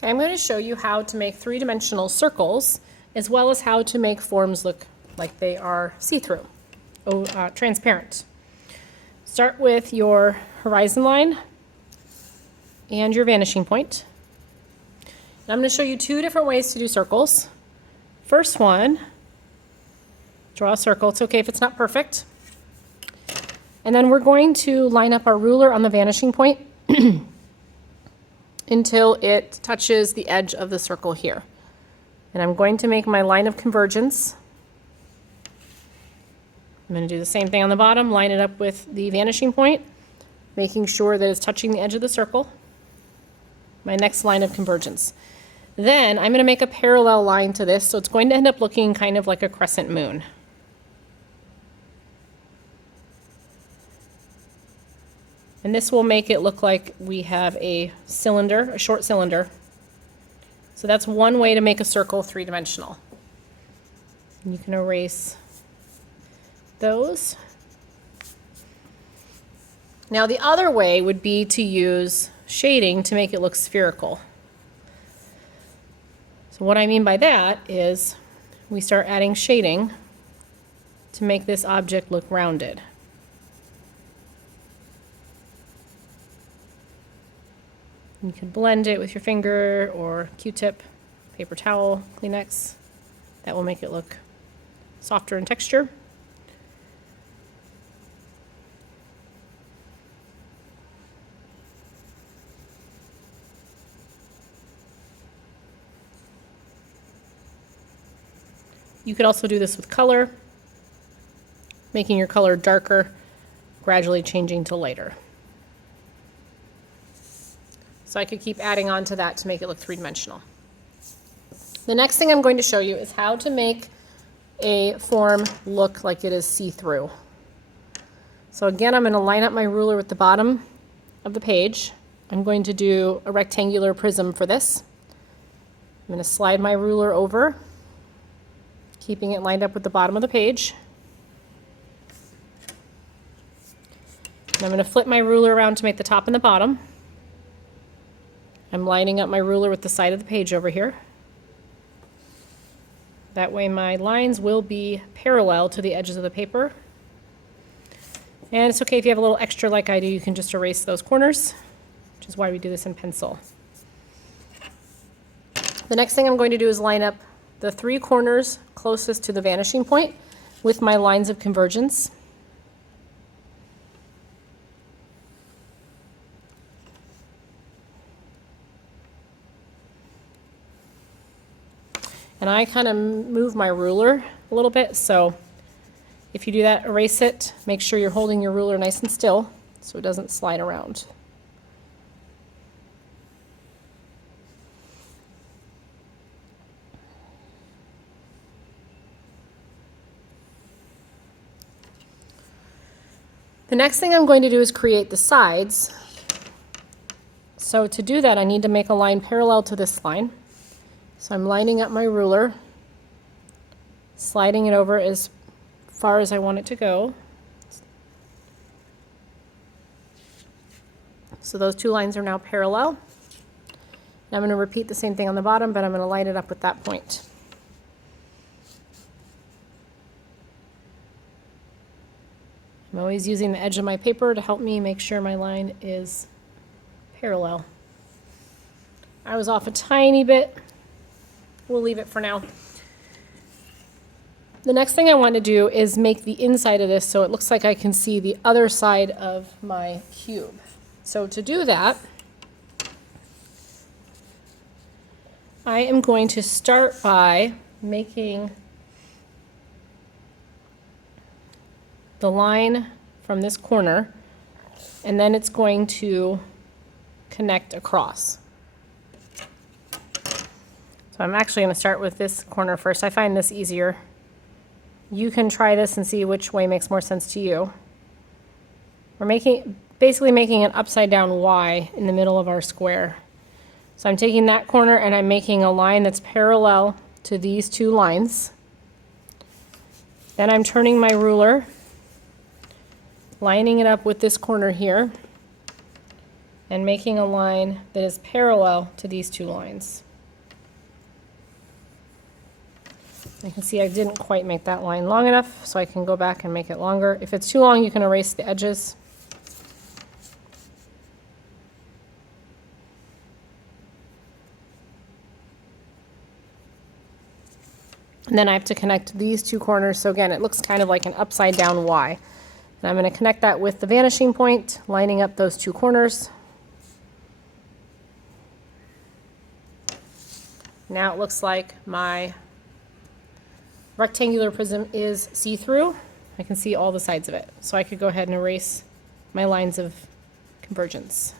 Okay, I'm going to show you how to make three-dimensional circles as well as how to make forms look like they are see-through, transparent. Start with your horizon line and your vanishing point. And I'm going to show you two different ways to do circles. First one, draw a circle. It's okay if it's not perfect. And then we're going to line up our ruler on the vanishing point until it touches the edge of the circle here. And I'm going to make my line of convergence. I'm going to do the same thing on the bottom, line it up with the vanishing point, making sure that it's touching the edge of the circle. My next line of convergence. Then I'm going to make a parallel line to this, so it's going to end up looking kind of like a crescent moon. And this will make it look like we have a cylinder, a short cylinder. So that's one way to make a circle three-dimensional. You can erase those. Now the other way would be to use shading to make it look spherical. So what I mean by that is we start adding shading to make this object look rounded. You can blend it with your finger or Q-tip, paper towel, Kleenex. That will make it look softer in texture. You could also do this with color, making your color darker, gradually changing to lighter. So I could keep adding on to that to make it look three-dimensional. The next thing I'm going to show you is how to make a form look like it is see-through. So again, I'm going to line up my ruler with the bottom of the page. I'm going to do a rectangular prism for this. I'm going to slide my ruler over, keeping it lined up with the bottom of the page. And I'm going to flip my ruler around to make the top and the bottom. I'm lining up my ruler with the side of the page over here. That way my lines will be parallel to the edges of the paper. And it's okay if you have a little extra like I do, you can just erase those corners, which is why we do this in pencil. The next thing I'm going to do is line up the three corners closest to the vanishing point with my lines of convergence. And I kind of move my ruler a little bit, so if you do that, erase it. Make sure you're holding your ruler nice and still so it doesn't slide around. The next thing I'm going to do is create the sides. So to do that, I need to make a line parallel to this line. So I'm lining up my ruler, sliding it over as far as I want it to go. So those two lines are now parallel. Now I'm going to repeat the same thing on the bottom, but I'm going to line it up with that point. I'm always using the edge of my paper to help me make sure my line is parallel. I was off a tiny bit. We'll leave it for now. The next thing I want to do is make the inside of this so it looks like I can see the other side of my cube. So to do that, I am going to start by making the line from this corner, and then it's going to connect across. So I'm actually going to start with this corner first. I find this easier. You can try this and see which way makes more sense to you. We're basically making an upside down Y in the middle of our square. So I'm taking that corner and I'm making a line that's parallel to these two lines. Then I'm turning my ruler, lining it up with this corner here, and making a line that is parallel to these two lines. You can see I didn't quite make that line long enough, so I can go back and make it longer. If it's too long, you can erase the edges. And then I have to connect these two corners. So again, it looks kind of like an upside down Y. And I'm going to connect that with the vanishing point, lining up those two corners. Now it looks like my rectangular prism is see-through. I can see all the sides of it. So I could go ahead and erase my lines of convergence.